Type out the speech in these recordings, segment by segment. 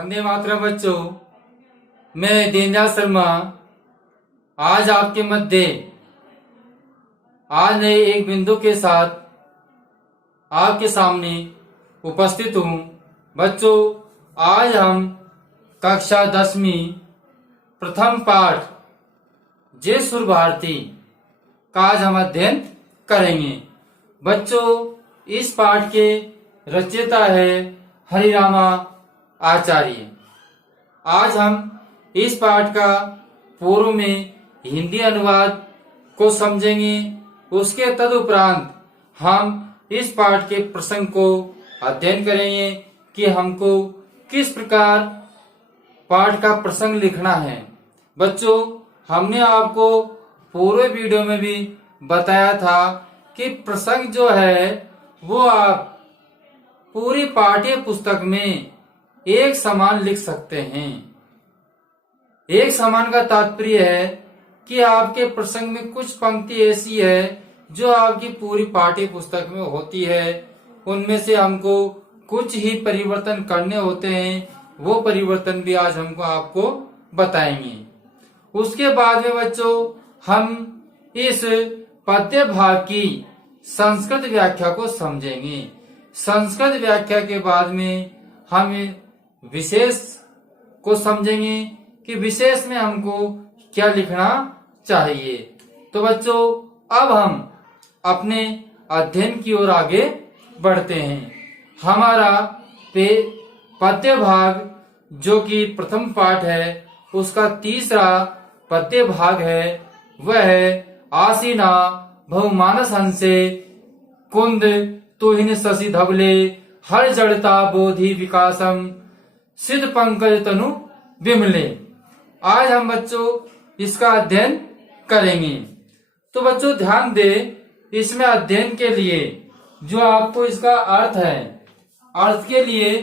वंदे मातरम बच्चों, मैं दीनदयाल शर्मा आज आपके मध्य आज नए एक बिंदु के साथ आपके सामने उपस्थित हूँ। बच्चों, आज हम कक्षा 10वीं प्रथम पाठ जय सुर भारती का आज हम अध्ययन करेंगे। बच्चों, इस पाठ के रचयिता है हरिरामा आचार्य। आज हम इस पाठ का पूर्व में हिंदी अनुवाद को समझेंगे। उसके तदुपरांत हम इस पाठ के प्रसंग को अध्ययन करेंगे कि हमको किस प्रकार पाठ का प्रसंग लिखना है। बच्चों, हमने आपको पूर्व वीडियो में भी बताया था कि प्रसंग जो है वो आप पूरी पाठ्य पुस्तक में एक समान लिख सकते हैं। एक समान का तात्पर्य है कि आपके प्रसंग में कुछ पंक्ति ऐसी है जो आपकी पूरी पाठ्य पुस्तक में होती है, उनमें से हमको कुछ ही परिवर्तन करने होते हैं। वो परिवर्तन भी आज हमको आपको बताएंगे। उसके बाद में बच्चों, हम इस पद्य भाग की संस्कृत व्याख्या को समझेंगे। संस्कृत व्याख्या के बाद में हम विशेष को समझेंगे कि विशेष में हमको क्या लिखना चाहिए। तो बच्चों, अब हम अपने अध्ययन की ओर आगे बढ़ते हैं। हमारा पद्य भाग जो कि प्रथम पाठ है उसका तीसरा पद्य भाग है, वह है आसीना बहुमानस हंसे कुंद तुहिन शशि धवले हर जड़ता बोधि विकासम सिद्ध पंकज तनु विमले। आज हम बच्चों इसका अध्ययन करेंगे। तो बच्चों ध्यान दे, इसमें अध्ययन के लिए जो आपको इसका अर्थ है, अर्थ के लिए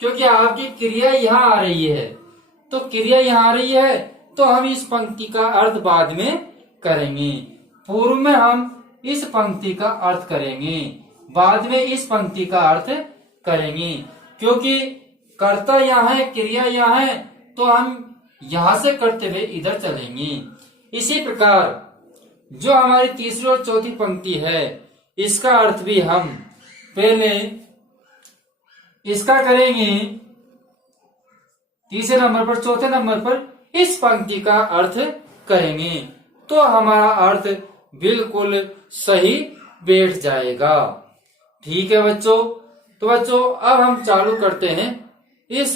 क्योंकि आपकी क्रिया यहाँ आ रही है, तो क्रिया यहाँ आ रही है तो हम इस पंक्ति का अर्थ बाद में करेंगे। पूर्व में हम इस पंक्ति का अर्थ करेंगे, बाद में इस पंक्ति का अर्थ करेंगे। क्योंकि कर्ता यहाँ है, क्रिया यहाँ है, तो हम यहाँ से करते हुए इधर चलेंगे। इसी प्रकार जो हमारी तीसरी और चौथी पंक्ति है, इसका अर्थ भी हम पहले इसका करेंगे तीसरे नंबर पर, चौथे नंबर पर इस पंक्ति का अर्थ करेंगे, तो हमारा अर्थ बिल्कुल सही बैठ जाएगा। ठीक है बच्चों। तो बच्चों, अब हम चालू करते हैं इस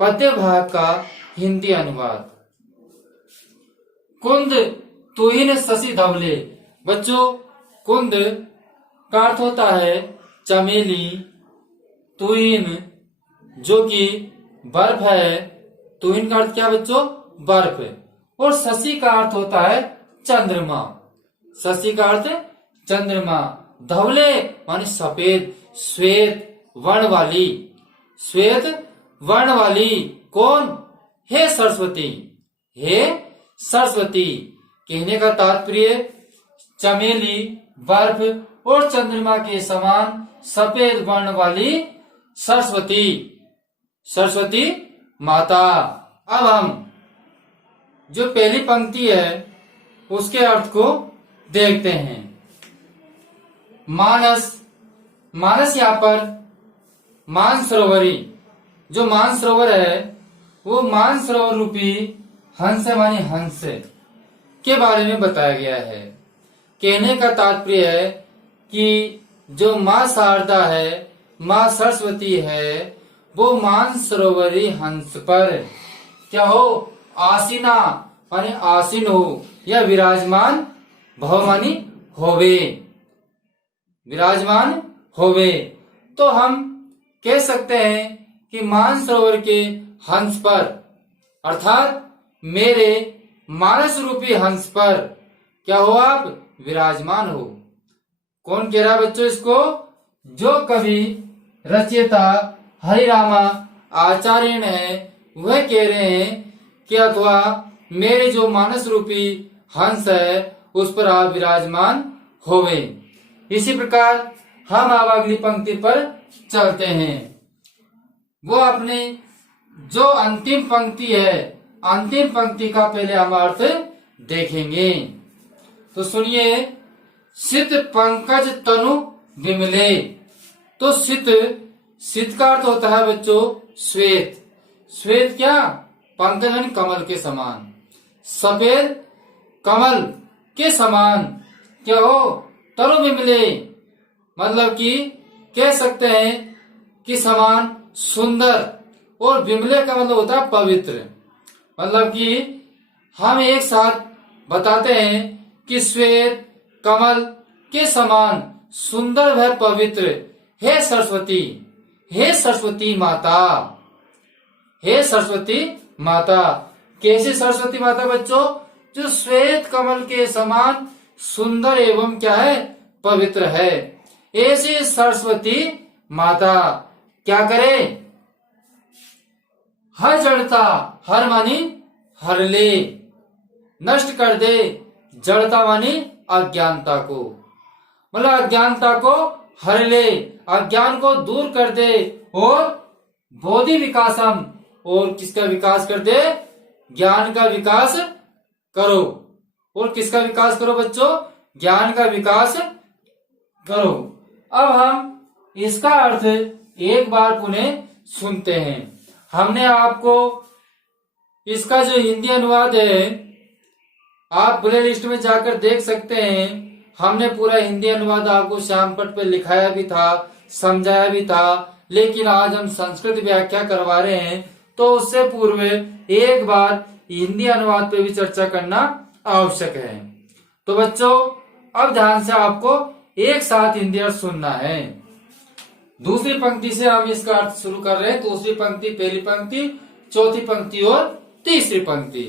पद्य भाग का हिंदी अनुवाद। कुंद तुहिन शशि धवले। बच्चों, कुंद का अर्थ होता है चमेली, तुहिन जो कि बर्फ है, तुहिन का अर्थ क्या बच्चों? बर्फ। और शशि का अर्थ होता है चंद्रमा। शशि का अर्थ चंद्रमा। धवले माने सफेद, श्वेत वर्ण वाली, श्वेत वर्ण वाली। कौन? हे सरस्वती, हे सरस्वती। कहने का तात्पर्य चमेली, बर्फ और चंद्रमा के समान सफेद वर्ण वाली सरस्वती, सरस्वती माता। अब हम जो पहली पंक्ति है उसके अर्थ को देखते हैं। मानस, मानस यहाँ पर मानसरोवरी, जो मानसरोवर है वो मानसरोवर रूपी हंस माने हंस के बारे में बताया गया है। कहने का तात्पर्य है कि जो माँ शारदा है, माँ सरस्वती है, वो मानसरोवरी हंस पर क्या हो? आसीना माने आसीन हो या विराजमान भव मानी होवे, विराजमान होवे। तो हम कह सकते हैं कि मानसरोवर के हंस पर, अर्थात मेरे मानस रूपी हंस पर क्या हो? आप विराजमान हो। कौन कह रहा है बच्चों इसको? जो कवि रचयिता हरिरामा आचार्य है वह कह रहे हैं कि अथवा मेरे जो मानस रूपी हंस है उस पर आप विराजमान होवे। इसी प्रकार हम अब अगली पंक्ति पर चलते हैं। वो अपने जो अंतिम पंक्ति है, अंतिम पंक्ति का पहले हम अर्थ देखेंगे। तो सुनिए, सित पंकज तनु विमले। तो सित का अर्थ होता है बच्चों श्वेत। श्वेत क्या? पंकज यानी कमल के समान, सफेद कमल के समान क्या हो? तनु विमले, मतलब कि कह सकते हैं कि समान सुंदर। और विमले का मतलब होता है पवित्र। मतलब कि हम एक साथ बताते हैं कि श्वेत कमल के समान सुंदर व पवित्र हे सरस्वती, हे सरस्वती माता, हे सरस्वती माता। कैसी सरस्वती माता बच्चों? जो श्वेत कमल के समान सुंदर एवं क्या है? पवित्र है। ऐसी सरस्वती माता क्या करे? हर जड़ता, हर मानी हर ले, नष्ट कर दे। जड़ता मानी अज्ञानता को, मतलब अज्ञानता को हर ले, अज्ञान को दूर कर दे। और बोधि विकासम, और किसका विकास कर दे? ज्ञान का विकास करो। और किसका विकास करो बच्चों? ज्ञान का विकास करो। अब हम इसका अर्थ एक बार पुनः सुनते हैं। हमने आपको इसका जो हिंदी अनुवाद है, आप प्ले लिस्ट में जाकर देख सकते हैं। हमने पूरा हिंदी अनुवाद आपको श्यामपट पे लिखाया भी था, समझाया भी था। लेकिन आज हम संस्कृत व्याख्या करवा रहे हैं, तो उससे पूर्व एक बार हिंदी अनुवाद पे भी चर्चा करना आवश्यक है। तो बच्चों, अब ध्यान से आपको एक साथ हिंदी अर्थ सुनना है। दूसरी पंक्ति से हम इसका अर्थ शुरू कर रहे हैं। दूसरी पंक्ति, पहली पंक्ति, चौथी पंक्ति और तीसरी पंक्ति।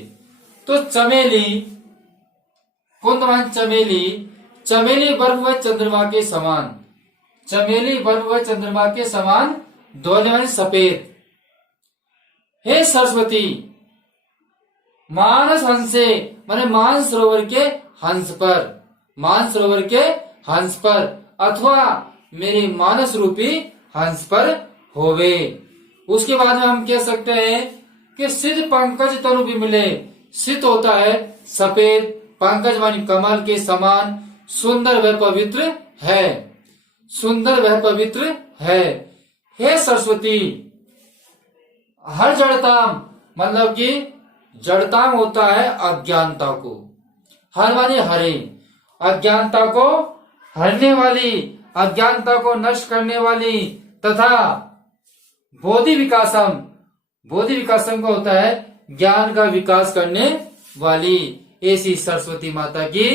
तो चमेली, कुंदमान चमेली, चमेली बर्फ व चंद्रमा के समान, चमेली बर्फ व चंद्रमा के समान ध्वनि सफेद। हे सरस्वती, मानस हंसे, माने मान सरोवर के हंस पर, मान सरोवर के हंस पर, अथवा मेरे मानस रूपी हंस पर होवे। उसके बाद में हम कह सकते हैं कि सिद्ध पंकज तनु विमले। सिद्ध होता है सफेद, पंकज मानी कमल के समान, सुंदर व पवित्र है, सुंदर व पवित्र है। हे सरस्वती, हर जड़ताम, मतलब कि जड़ताम होता है अज्ञानता को, हर माने हरे, अज्ञानता को हरने वाली, अज्ञानता को नष्ट करने वाली, तथा बोधि विकासम, बोधि विकासम का होता है ज्ञान का विकास करने वाली। ऐसी सरस्वती माता की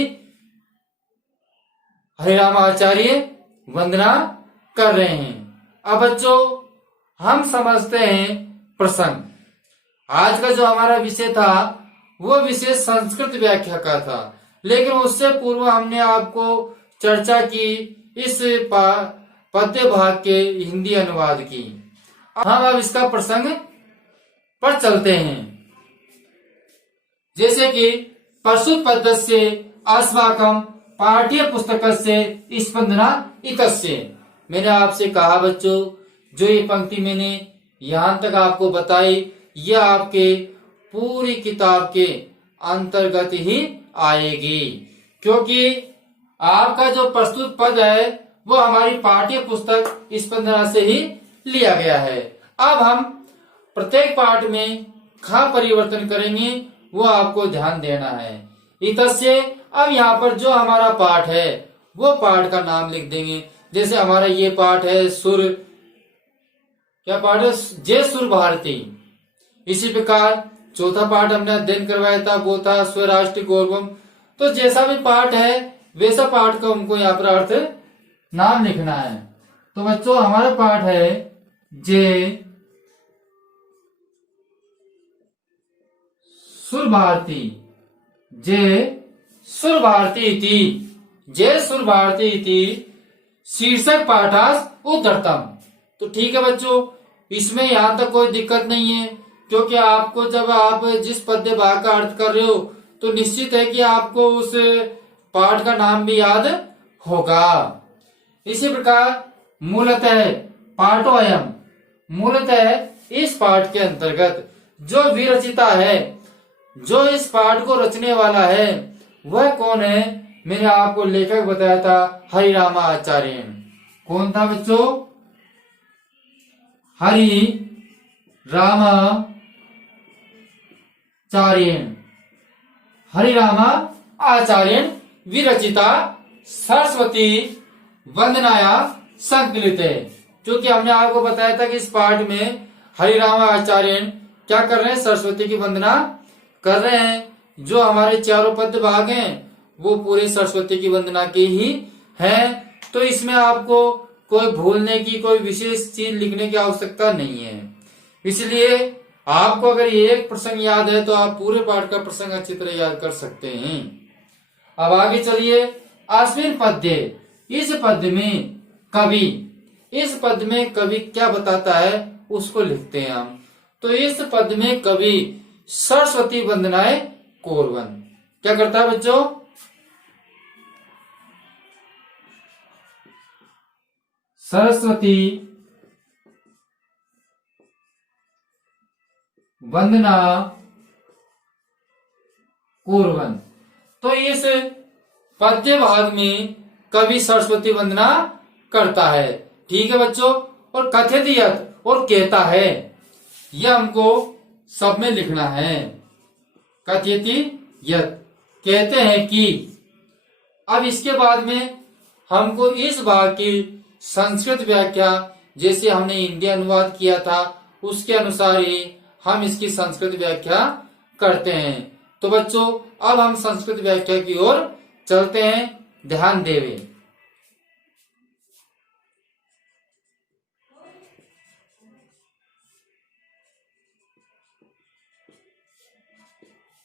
हरिराम आचार्य वंदना कर रहे हैं। अब बच्चों, हम समझते हैं प्रसंग। आज का जो हमारा विषय था वो विषय संस्कृत व्याख्या का था, लेकिन उससे पूर्व हमने आपको चर्चा की इस पद्य भाग के हिंदी अनुवाद की। हम अब इसका प्रसंग पर चलते हैं। जैसे कि प्रस्तुत पद्यस्य अस्माकं पाठ्य पुस्तकस्य स्पंदना इतस्य। मैंने आपसे कहा बच्चों, जो ये पंक्ति मैंने यहां तक आपको बताई, यह आपके पूरी किताब के अंतर्गत ही आएगी, क्योंकि आपका जो प्रस्तुत पद है वो हमारी पाठ्य पुस्तक स्पंदना से ही लिया गया है। अब हम प्रत्येक पाठ में खा परिवर्तन करेंगे, वो आपको ध्यान देना है। इतस्य, अब यहाँ पर जो हमारा पाठ है वो पाठ का नाम लिख देंगे। जैसे हमारा ये पाठ है सुर, क्या पाठ है? जय सुर भारती। इसी प्रकार चौथा पाठ हमने अध्ययन करवाया था, वो था स्वराष्ट्र गौरवम। तो जैसा भी पाठ है वैसा पाठ का हमको यहाँ पर अर्थ नाम लिखना है। तो बच्चों, हमारा पाठ है जय सुर भारती, जय सुर भारती इति, जय सुर भारती इति शीर्षक पाठास उद्धरतम। तो ठीक है बच्चों, इसमें यहां तक कोई दिक्कत नहीं है, क्योंकि आपको जब आप जिस पद्य भाग का अर्थ कर रहे हो तो निश्चित है कि आपको उस पाठ का नाम भी याद होगा। इसी प्रकार मूलतः पाठोयम, मूलतः इस पाठ के अंतर्गत जो विरचिता है, जो इस पाठ को रचने वाला है, वह कौन है? मैंने आपको लेखक बताया था, हरिरामा आचार्य। कौन था बच्चों? हरि रामाचार्यन। हरिरामा आचार्य विरचिता सरस्वती वंदनाया संकलित है। क्योंकि हमने आपको बताया था कि इस पाठ में हरिरामा आचार्य क्या कर रहे हैं? सरस्वती की वंदना कर रहे हैं। जो हमारे चारों पद्य भाग हैं वो पूरे सरस्वती की वंदना के ही हैं। तो इसमें आपको कोई भूलने की, कोई विशेष चीज लिखने की आवश्यकता नहीं है। इसलिए आपको अगर ये एक प्रसंग याद है तो आप पूरे पाठ का प्रसंग अच्छी तरह याद कर सकते हैं। अब आगे चलिए। अस्मिन् पद्ये, इस पद्य में कवि, इस पद्य में कवि क्या बताता है उसको लिखते हैं हम। तो इस पद्य में कवि सरस्वती वंदनाएं कोरवन क्या करता है बच्चों? सरस्वती वंदना कोरवन। तो इस पद्य भाग में कवि सरस्वती वंदना करता है। ठीक है बच्चों। और कथित यत और कहता है, यह हमको सब में लिखना है। कथित यत कहते हैं कि। अब इसके बाद में हमको इस भाग की संस्कृत व्याख्या, जैसे हमने हिंदी अनुवाद किया था उसके अनुसार ही हम इसकी संस्कृत व्याख्या करते हैं। तो बच्चों अब हम संस्कृत व्याख्या की ओर चलते हैं। ध्यान देवे।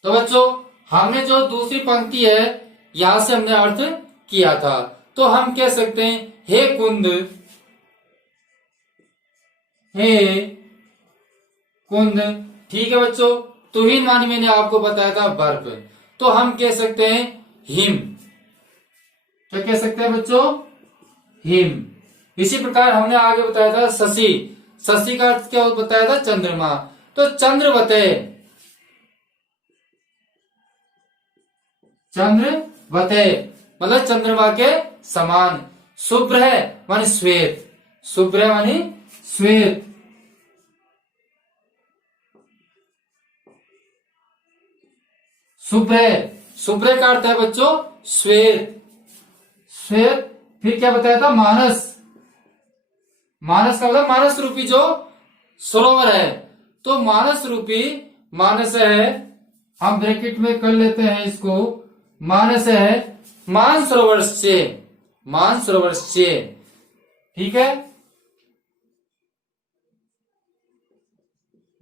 तो बच्चों हमने जो दूसरी पंक्ति है यहां से हमने अर्थ किया था। तो हम कह सकते हैं, हे कुंद, हे कुंद। ठीक है बच्चों। तुहिन मानी मैंने आपको बताया था बर्फ। तो हम कह सकते हैं हिम। क्या कह सकते हैं बच्चों? हिम। इसी प्रकार हमने आगे बताया था शशि। शशि का अर्थ क्या बताया था? चंद्रमा। तो चंद्रवते, चंद्रवते मतलब चंद्रमा के समान। शुभ्र है मानी श्वेत। शुभ्र मानी श्वेत। शुभ्र, शुभ्र का अर्थ है बच्चों श्वेत। श्वेत। फिर क्या बताया था? मानस। मानस का मतलब मानस रूपी जो सरोवर है। तो मानस रूपी, मानस है, हम ब्रैकेट में कर लेते हैं इसको। मानस है मानसरोवर से, मानसरोवर से। ठीक है।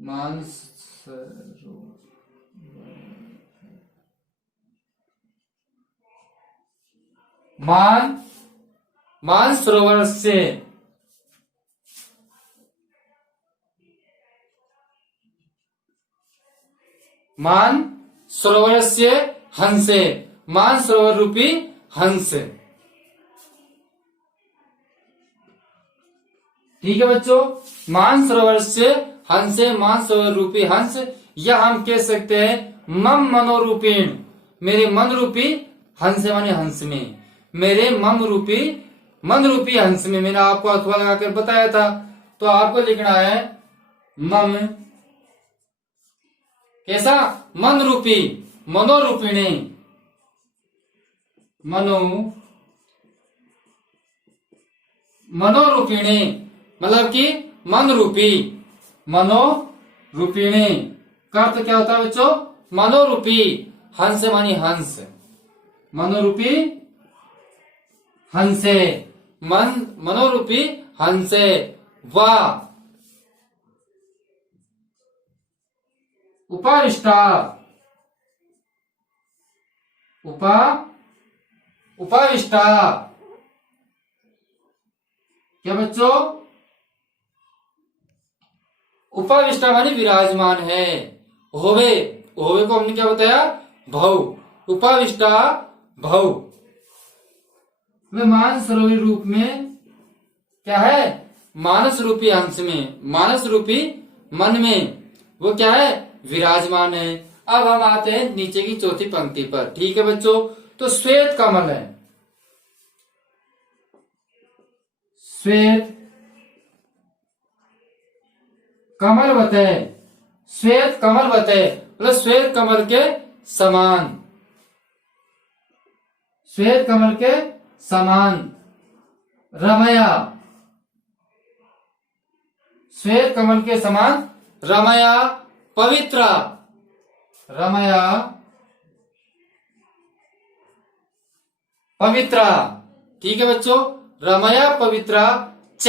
मानसरोवर से। मानसरोवर से हंसे, मानसरोवर रूपी हंस। ठीक है बच्चों। मानसरोवर से हंसे, मानसरोवर रूपी हंस। या हम कह सकते हैं मम मनोरूपीण, मेरे मन रूपी हंस माने हंस में। मेरे मम रूपी, मन रूपी हंस में। मैंने आपको अथवा लगाकर बताया था। तो आपको लिखना है मम, कैसा? मन रूपी, मनोरूपिणी, मनोरूपिणी मतलब कि मन रूपी, मनोरूपिणी का अर्थ क्या होता है बच्चों? मनोरूपी। हंस मानी हंस, मनोरूपी हंसे, मनोरूपी हंसे। वाह उपाविष्टा, उपाविष्टा क्या बच्चों? उपाविष्टा मानी विराजमान है। होवे, होवे को हमने क्या बताया? भव। उपाविष्टा भव में मानसरोवर रूप में क्या है? मानस रूपी हंस में, मानस रूपी मन में वो क्या है, विराजमान है। अब हम आते हैं नीचे की चौथी पंक्ति पर। ठीक है बच्चों, तो श्वेत कमल है, श्वेत कमलवत है, श्वेत कमलवत है मतलब श्वेत कमल के समान, श्वेत कमल के समान। रमया, श्वेत कमल के समान रमया पवित्रा, रमया पवित्रा। ठीक है बच्चों, रमया पवित्रा च,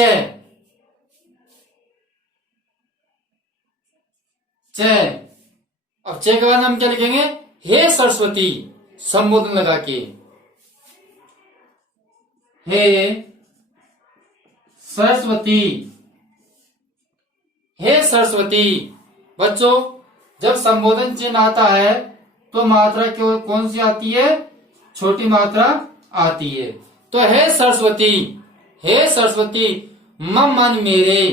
च। अब च के बाद हम क्या लिखेंगे, हे सरस्वती, संबोधन लगा के, हे सरस्वती, हे सरस्वती। बच्चों जब संबोधन चिन्ह आता है तो मात्रा कौन सी आती है, छोटी मात्रा आती है। तो हे सरस्वती, हे सरस्वती मम मन मेरे,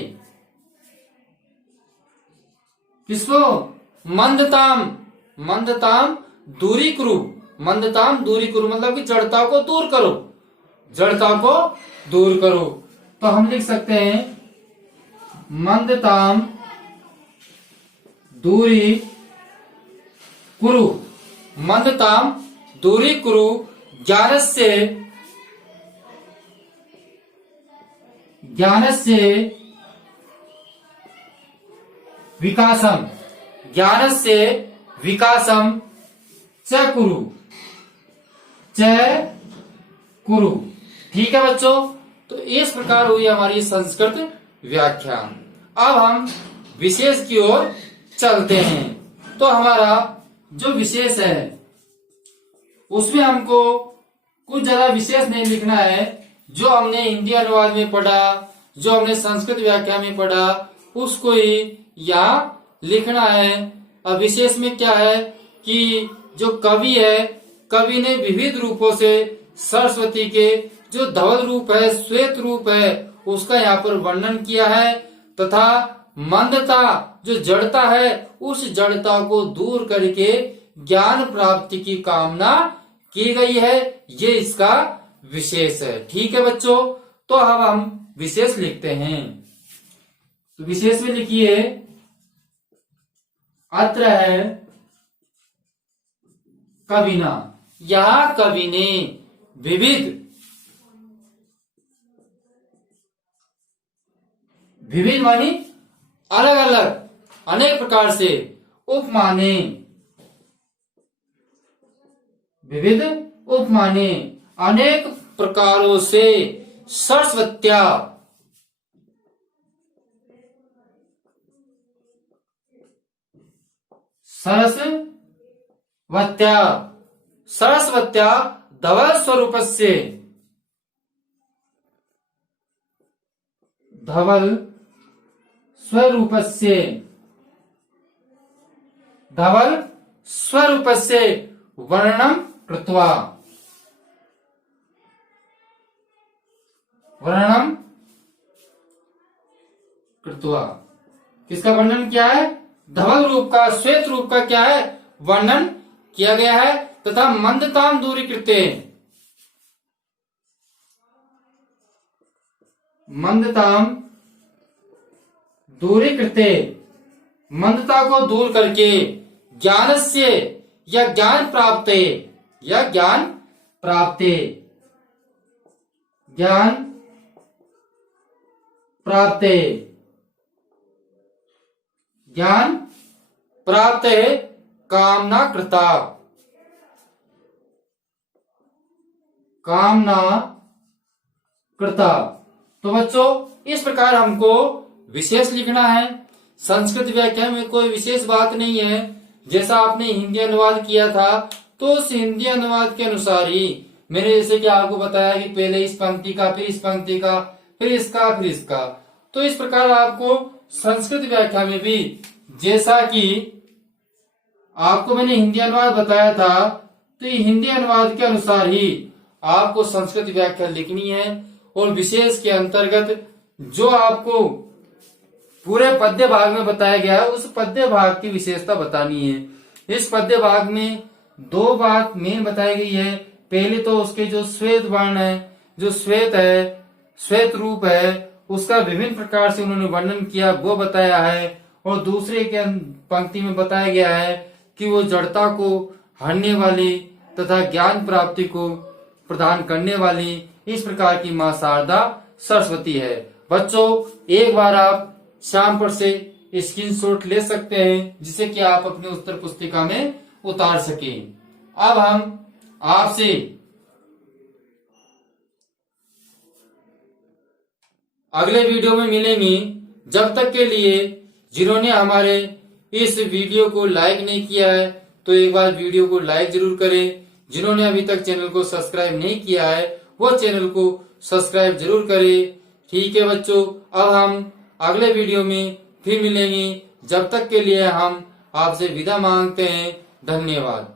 किसको, मंदताम, मंदताम दूरी करो, मंदताम दूरी करो मतलब कि जड़ता को दूर करो, जड़ता को दूर करो। तो हम लिख सकते हैं मंदताम दूरी कुरु, मंदताम दूरी कुरु ज्ञानस्य, ज्ञानस्य विकासम, ज्ञानस्य विकासम च कुरु, च कुरु। ठीक है बच्चों, तो इस प्रकार हुई हमारी संस्कृत व्याख्यान। अब हम विशेष की ओर चलते हैं। तो हमारा जो विशेष है उसमें हमको कुछ ज्यादा विशेष नहीं लिखना है, जो हमने हिंदी अनुवाद में पढ़ा, जो हमने संस्कृत व्याख्या में पढ़ा, उसको ही यहाँ लिखना है। अब विशेष में क्या है कि जो कवि है, कवि ने विविध रूपों से सरस्वती के जो धवल रूप है, श्वेत रूप है, उसका यहाँ पर वर्णन किया है, तथा मंदता जो जड़ता है, उस जड़ता को दूर करके ज्ञान प्राप्ति की कामना की गई है। ये इसका विशेष है। ठीक है बच्चों, तो अब हम विशेष लिखते हैं। तो विशेष में लिखिए, अत्र है कविना, यह कवि ने विविध, विविध मानी अलग अलग, अनेक प्रकार से, उपमाने, विविध उपमाने अनेक प्रकारों से, सरस्वत्या, सरस्वत्या, सरस्वत्या धवल स्वरूपस्य, धवल स्वरूपस्य, धवल स्वरूपस्य वर्णनम कृत्वा, वर्णनम कृत्वा। किसका वर्णन किया है, धवल रूप का, श्वेत रूप का क्या है, वर्णन किया गया है। तथा मंदताम दूरी कृत्य, मंदताम दूरी कृत्य, मंदता को दूर करके, ज्ञानस्य या ज्ञान प्राप्त, या ज्ञान प्राप्त, ज्ञान प्राप्त, ज्ञान प्राप्त कामना कृता, कामना कृता। तो बच्चों इस प्रकार हमको विशेष लिखना है। संस्कृत व्याख्या में कोई विशेष बात नहीं है। जैसा आपने हिंदी अनुवाद किया था तो उस हिंदी अनुवाद के अनुसार ही मैंने जैसे कि आपको बताया कि पहले इस पंक्ति का, फिर इस पंक्ति का, फिर इसका, फिर इसका। तो इस प्रकार आपको संस्कृत व्याख्या में भी जैसा कि आपको मैंने हिंदी अनुवाद बताया था, तो हिंदी अनुवाद के अनुसार ही आपको संस्कृत व्याख्या लिखनी है। और विशेष के अंतर्गत जो आपको पूरे पद्य भाग में बताया गया है उस पद्य भाग की विशेषता बतानी है। इस पद्य भाग में दो बात मेन बताई गई है। पहले तो उसके जो श्वेत वर्ण है, जो श्वेत है, श्वेत रूप है, उसका विभिन्न प्रकार से उन्होंने वर्णन किया वो बताया है। और दूसरे के पंक्ति में बताया गया है कि वो जड़ता को हरने वाली तथा ज्ञान प्राप्ति को प्रदान करने वाली इस प्रकार की मां शारदा सरस्वती है। बच्चों, एक बार आप शाम पर से स्क्रीनशॉट ले सकते हैं जिसे कि आप अपनी उत्तर पुस्तिका में उतार सकें। अब हम आपसे अगले वीडियो में मिलेंगे। जब तक के लिए जिन्होंने हमारे इस वीडियो को लाइक नहीं किया है तो एक बार वीडियो को लाइक जरूर करें। जिन्होंने अभी तक चैनल को सब्सक्राइब नहीं किया है वो चैनल को सब्सक्राइब जरूर करें। ठीक है बच्चों, अब हम अगले वीडियो में फिर मिलेंगे। जब तक के लिए हम आपसे विदा मांगते हैं। धन्यवाद।